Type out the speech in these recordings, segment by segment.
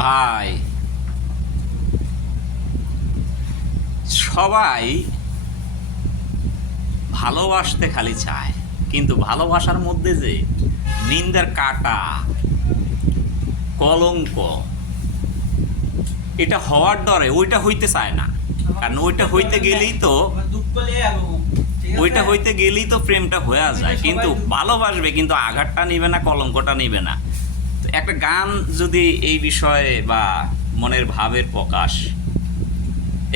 ভাই সবাই ভালোবাসতে খালি চায়, কিন্তু ভালোবাসার মধ্যে যে নিন্দার কাঁটা, কলঙ্ক, এটা হওয়ার ডরে ওইটা হইতে চায় না। কারণ ওইটা হইতে গেলেই তো প্রেমটা হয়ে যায়। কিন্তু ভালোবাসবে, কিন্তু আঘাতটা নিবে না, কলঙ্কটা নিবে না। তো একটা গান যদি এই বিষয়ে বা মনের ভাবের প্রকাশ,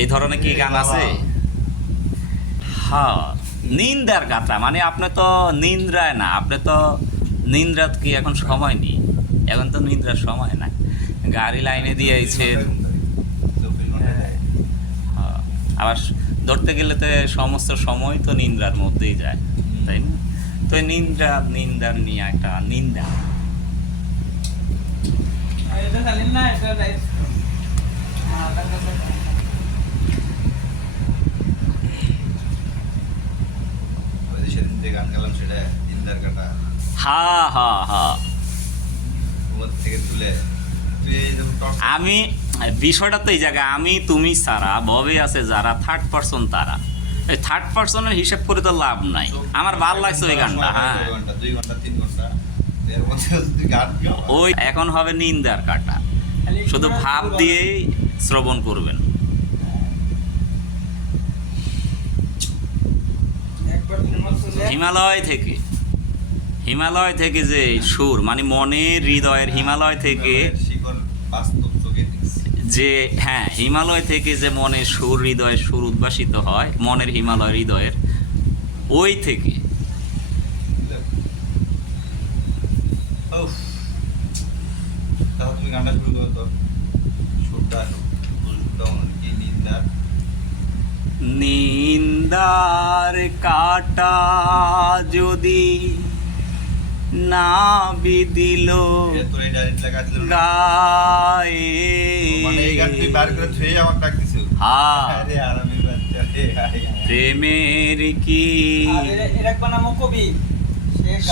এই ধরনের কি গান আছে? হ্যাঁ, নিন্দার কথা মানে আপনি তো নিন্দ্রায় না, আপনি তো নিন্দ্রাত কি এখন সময় নেই, এখন তো নিন্দ্রার সময় না। গাড়ি লাইনে দিয়ে আইছেন, আবার ধরতে গেলে তো সমস্ত সময় তো নিন্দ্রার মধ্যেই যায়, তাই না? তো নিন্দার নিয়ে একটা নিন্দা আমি বিষয়টা তো এই জায়গায় আমি তুমি ছাড়া ববে আছে যারা থার্ড পার্সন, তারা এই থার্ড পার্সনের হিসাব করে তো লাভ নাই। আমার ভালো লাগছে ওই গানটা। হ্যাঁ, ওই এখন হবে নিন্দার কাটা, শুধু ভাব দিয়েই শ্রবণ করবেন। হিমালয় থেকে যে সুর, মানে মনের হৃদয়ের হিমালয় থেকে যে, হ্যাঁ, হিমালয় থেকে যে মনের সুর, হৃদয়ের সুর উদ্ভাসিত হয়, মনের হিমালয় হৃদয়ের, ওই থেকে নিন্দার কাটা যদি না বিদিল প্রেমের কি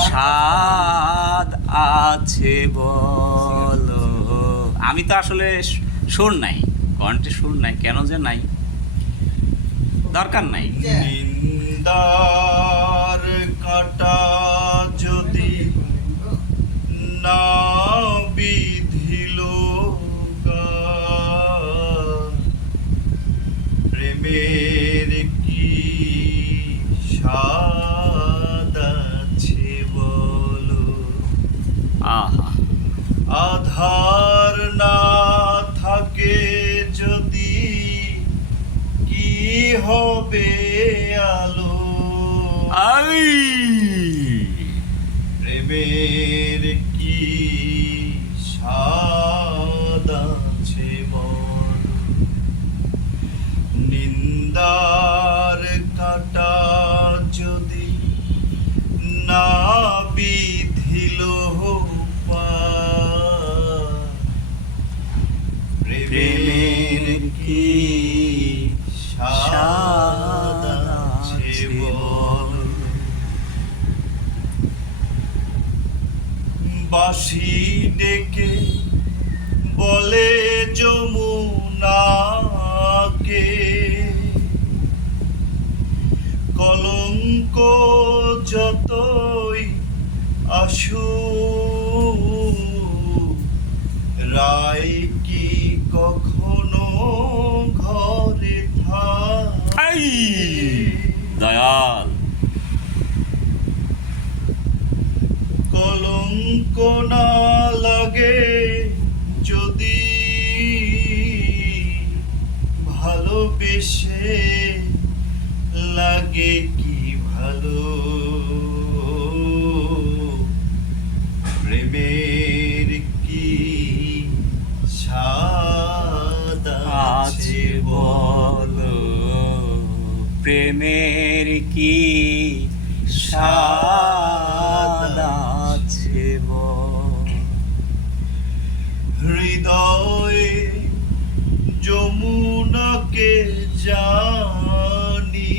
স্বাদ আছে বলো। আমি তো আসলে সুর নাই, কণ্ঠে সুর নাই, কেন যে নাই, দরকার নাই। নিন্দার কাটা যদি না বিধিল প্রেমের কি স্বাদ আছে বলো। আহা, আধার না থাকে যদি কি হবে আলো। প্রেমের কি স্বাদ আছে বলো। নিন্দার কাটা যদি না বিধিল প্রেমের কি স্বাদ আছে বলো। বাঁশি ডেকে বলে যমুনাকে কলঙ্ক যতই আসু রায় কি কখনো ঘরে দয়াল কলঙ্ক না লাগে যদি ভালোবেসে লাগে কি ভালো। প্রেমের কি স্বাদ আছে বলো। প্রেমের কি স্বাদ আছে বলো। হৃদয়ে যমুনাকে জানি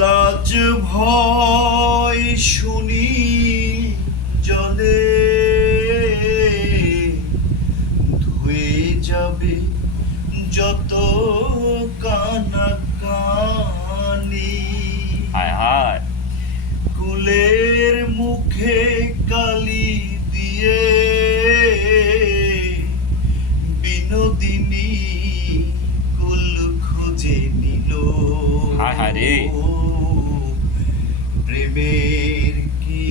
লাজ ভয় শুনি জলে মুখে কালি দিয়ে বিনোদিনী কুল খুঁজে নিল। হায় হায় রে। প্রেমের কি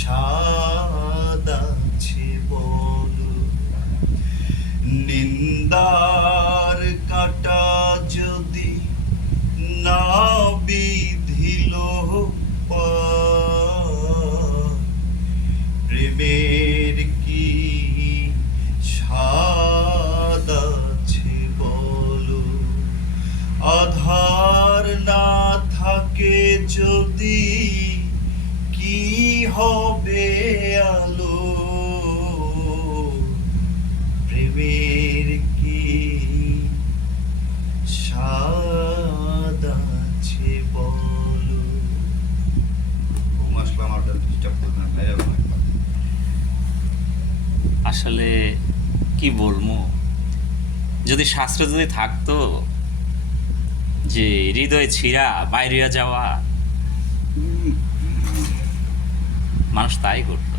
স্বাদ আছে বলো, নিন্দার কাটা যদি না বিধিল পার, প্রেমের কি স্বাদ আছে বলো। আধার না থাকে যদি কি হবে আলো, প্রেমের কি স্বাদ আছে বলো। আসলে কি বলবো, যদি শাস্ত্র যদি থাকতো যে হৃদয় ছিঁড়া বাইরে যাওয়া, মানুষ তাই করত।